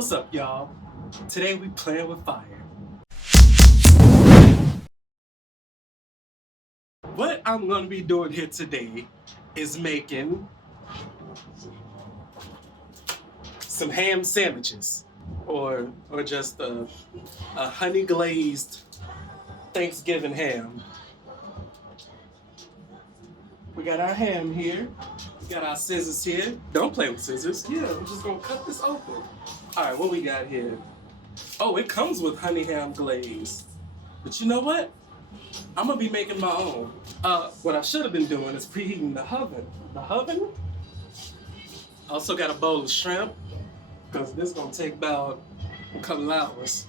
What's up, y'all? Today we playing with fire. What I'm gonna be doing here today is making some ham sandwiches, or just a honey glazed Thanksgiving ham. We got our ham here. We got our scissors here. Don't play with scissors. Yeah, I'm just gonna cut this open. All right, what we got here? Oh, it comes with honey ham glaze. But you know what? I'm gonna be making my own. What I should have been doing is preheating the oven. The oven? Also got a bowl of shrimp, because this is gonna take about a couple hours.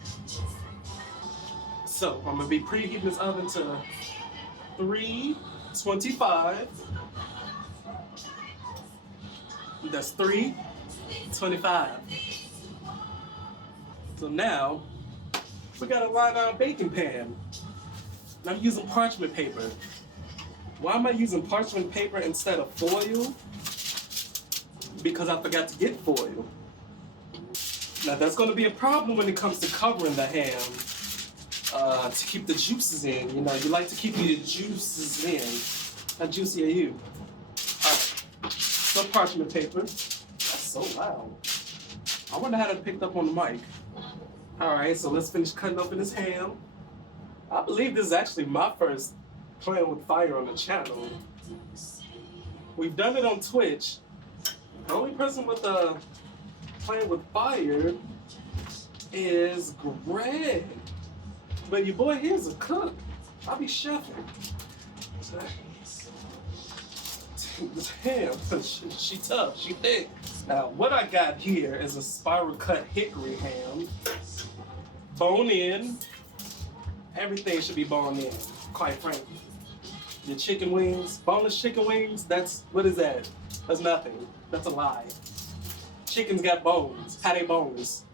So I'm gonna be preheating this oven to 325. That's 325. So now we gotta line our baking pan. I'm using parchment paper. Why am I using parchment paper instead of foil? Because I forgot to get foil. Now that's gonna be a problem when it comes to covering the ham, to keep the juices in. You know, you like to keep your juices in. How juicy are you? All right, so parchment paper. That's so loud. I wonder how that picked up on the mic. All right, so let's finish cutting open this ham. I believe this is actually my first playing with fire on the channel. We've done it on Twitch. The only person with playing with fire is Greg. But your boy here's a cook. I'll be chefing. This ham, she tough, she thick. Now what I got here is a spiral cut hickory ham. Bone in. Everything should be bone in, quite frankly. Your chicken wings, boneless chicken wings, what is that? That's nothing. That's a lie. Chickens got bones. How they bones?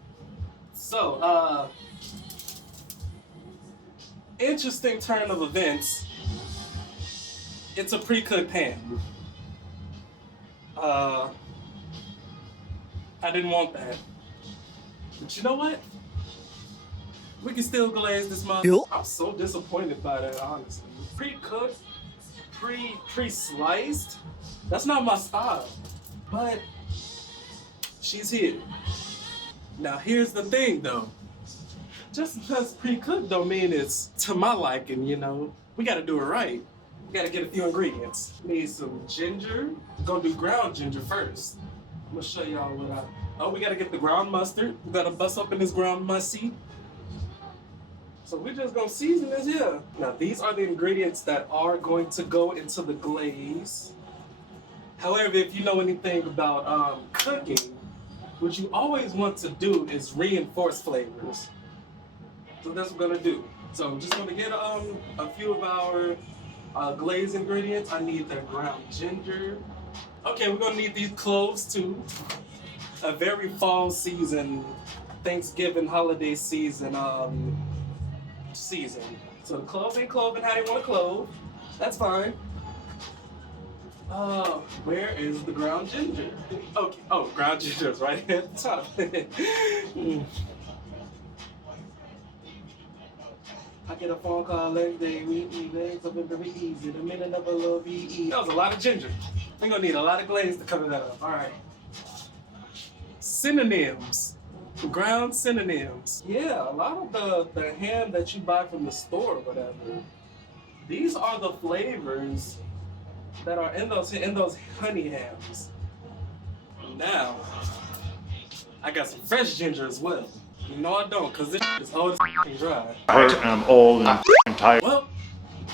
So, interesting turn of events. It's a pre-cooked ham. I didn't want that. But you know what? We can still glaze this mother. I'm so disappointed by that, honestly. Pre-cooked, pre-sliced. That's not my style. But she's here. Now here's the thing though. Just because pre-cooked don't mean it's to my liking, you know. We gotta do it right. We gotta get a few ingredients. Need some ginger. We're gonna do ground ginger first. I'm gonna show y'all what we gotta get the ground mustard. We gotta bust open this ground musty. So we're just gonna season this here. Now these are the ingredients that are going to go into the glaze. However, if you know anything about cooking, what you always want to do is reinforce flavors. So that's what we're gonna do. So I'm just gonna get a few of our glaze ingredients. I need the ground ginger. Okay, we're gonna need these cloves too. A very fall season, Thanksgiving holiday season season. So the cloves ain't cloving how they want to clove. That's fine. Where is the ground ginger? Okay. Oh, ground ginger is right at the top. I get a phone call next day. We eat legs something very easy. The minute of a little VE. That was a lot of ginger. We're gonna need a lot of glaze to cover that up. All right. Synonyms. Ground synonyms. Yeah, a lot of the ham that you buy from the store or whatever, these are the flavors that are in those honey hams. Now, I got some fresh ginger as well. No, I don't, because this is old as f***ing dry. I'm old and I'm tired. Well,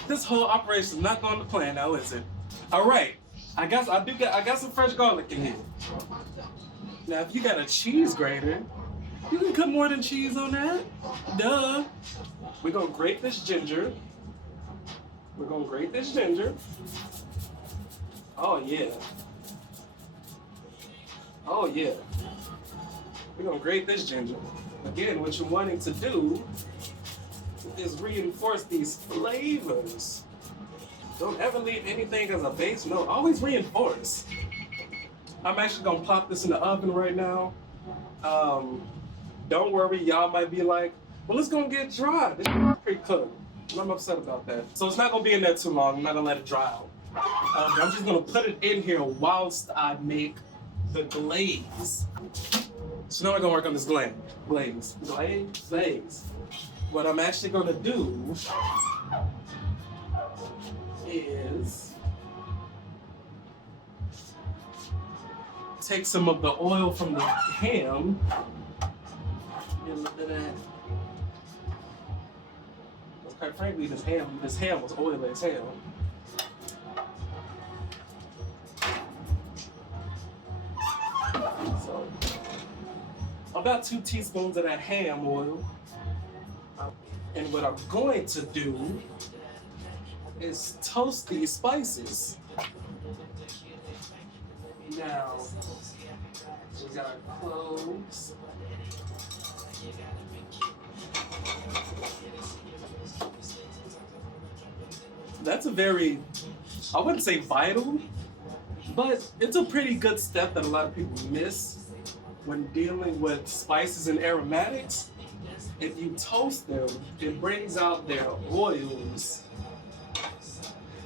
this whole operation is not going to plan now, is it? All right, I got some fresh garlic in here. Now, if you got a cheese grater, you can cut more than cheese on that. Duh. We're gonna grate this ginger. Oh yeah. Oh yeah. We're gonna grate this ginger. Again, what you're wanting to do is reinforce these flavors. Don't ever leave anything as a base note. Always reinforce. I'm actually gonna pop this in the oven right now. Don't worry, y'all might be like, well, it's gonna get dry. This pre-cooked. And I'm upset about that. So it's not gonna be in there too long. I'm not gonna let it dry out. I'm just gonna put it in here whilst I make the glaze. So now we're gonna work on this glaze. What I'm actually gonna do is take some of the oil from the ham. Get a little bit of that. Because quite frankly, this ham was oily as hell. So, about 2 teaspoons of that ham oil. And what I'm going to do is toast these spices. Now, we got our cloves. That's a very, I wouldn't say vital, but it's a pretty good step that a lot of people miss when dealing with spices and aromatics. If you toast them, it brings out their oils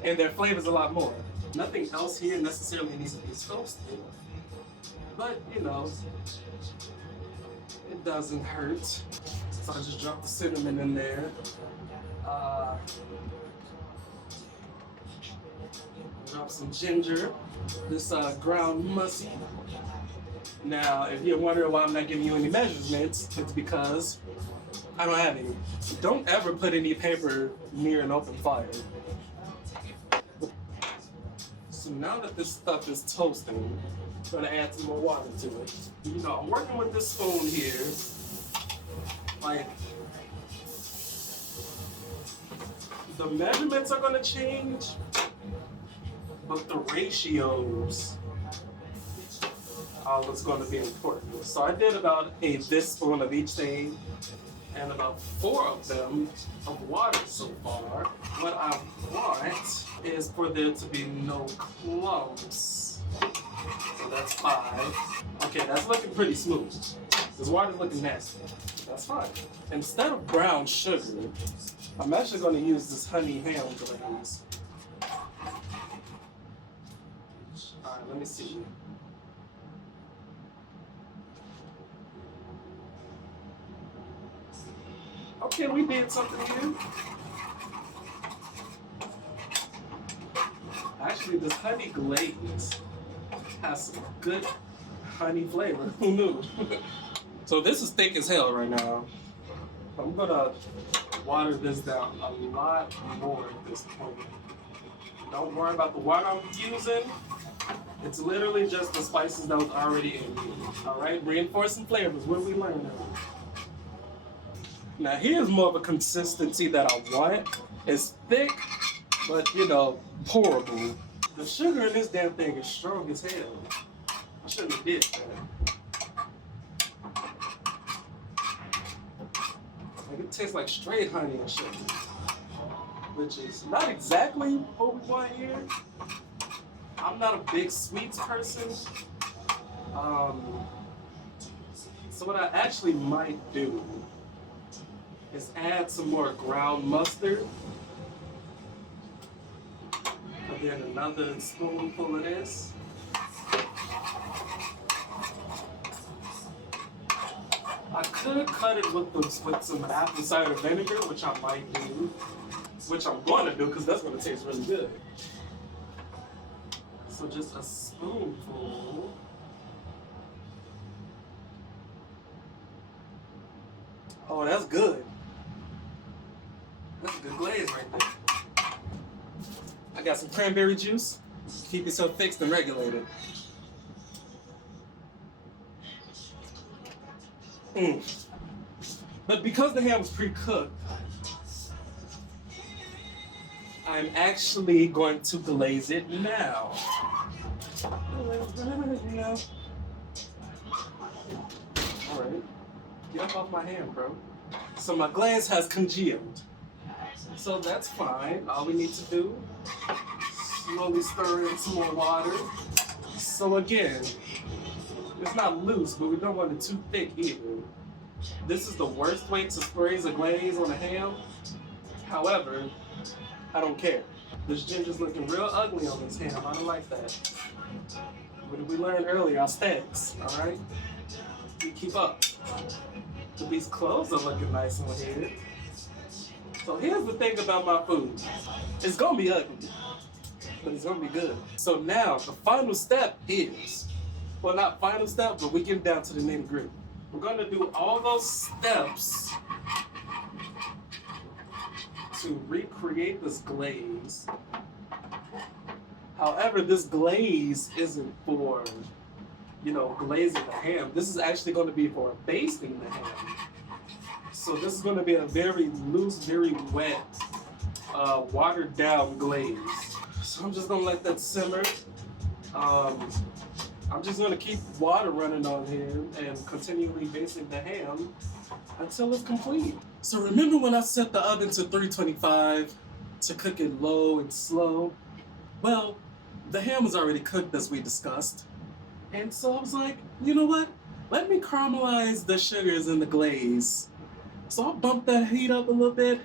and their flavors a lot more. Nothing else here necessarily needs to be toasted, but you know, it doesn't hurt. So I just dropped the cinnamon in there. Drop some ginger, this ground mussy. Now, if you're wondering why I'm not giving you any measurements, it's because I don't have any. Don't ever put any paper near an open fire. So now that this stuff is toasting, I'm gonna add some more water to it. You know, I'm working with this spoon here. Like, the measurements are gonna change, but the ratios are what's gonna be important. So I did about this spoon of each thing, and about 4 of them of water so far. What I want is for there to be no clumps. So that's 5. Okay, that's looking pretty smooth. This water's looking nasty. That's fine. Instead of brown sugar, I'm actually gonna use this honey ham glaze. Alright, let me see. Okay, we did something here. Actually, this honey glaze has some good honey flavor. Who knew? So this is thick as hell right now. I'm gonna water this down a lot more at this point. Don't worry about the water I'm using. It's literally just the spices that was already in here. All right, reinforcing flavors. What are we learning? Now here's more of a consistency that I want. It's thick, but you know, pourable. The sugar in this damn thing is strong as hell. I shouldn't have did that. Like, it tastes like straight honey and sugar, which is not exactly what we want here. I'm not a big sweets person. So what I actually might do is add some more ground mustard. And then another spoonful of this. I could cut it with some apple cider vinegar, which I might do. Which I'm going to do because that's going to taste really good. So just a spoonful. Oh, that's good. That's a good glaze right there. I got some cranberry juice. Keep yourself fixed and regulated. But because the ham was pre-cooked, I'm actually going to glaze it now. Alright. Get up off my hand, bro. So my glaze has congealed. So that's fine. All we need to do, slowly stir in some more water. So again, it's not loose, but we don't want it too thick either. this is the worst way to sprays a glaze on a ham. However, I don't care. This ginger's looking real ugly on this ham. I don't like that. What did we learn earlier? Aesthetics, all right? We keep up. But these clothes are looking nice on here. So here's the thing about my food. It's gonna be ugly, but it's gonna be good. So now the final step is, well, not final step, but we get down to the nitty gritty. We're gonna do all those steps to recreate this glaze. However, this glaze isn't for, glazing the ham. This is actually going to be for basting the ham. So this is going to be a very loose, very wet, watered down glaze. So I'm just going to let that simmer. I'm just going to keep water running on here and continually basting the ham until it's complete. So remember when I set the oven to 325 to cook it low and slow? Well, the ham was already cooked as we discussed. And so I was like, you know what? Let me caramelize the sugars in the glaze. So I'll bump that heat up a little bit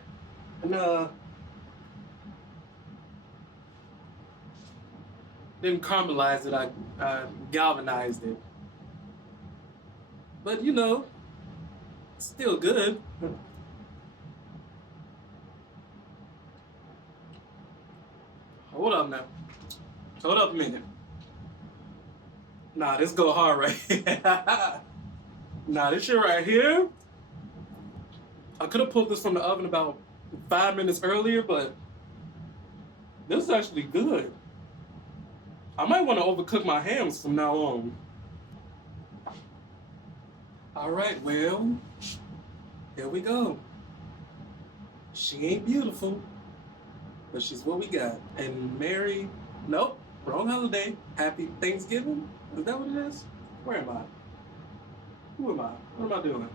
and didn't caramelize it, I galvanized it. But it's still good. Hold up now. Hold up a minute. Nah, this go hard right here. Nah, this shit right here. I could have pulled this from the oven about 5 minutes earlier, but this is actually good. I might want to overcook my hams from now on. All right, well, here we go. She ain't beautiful, but she's what we got. And nope, wrong holiday. Happy Thanksgiving? Is that what it is? Where am I? Who am I? What am I doing?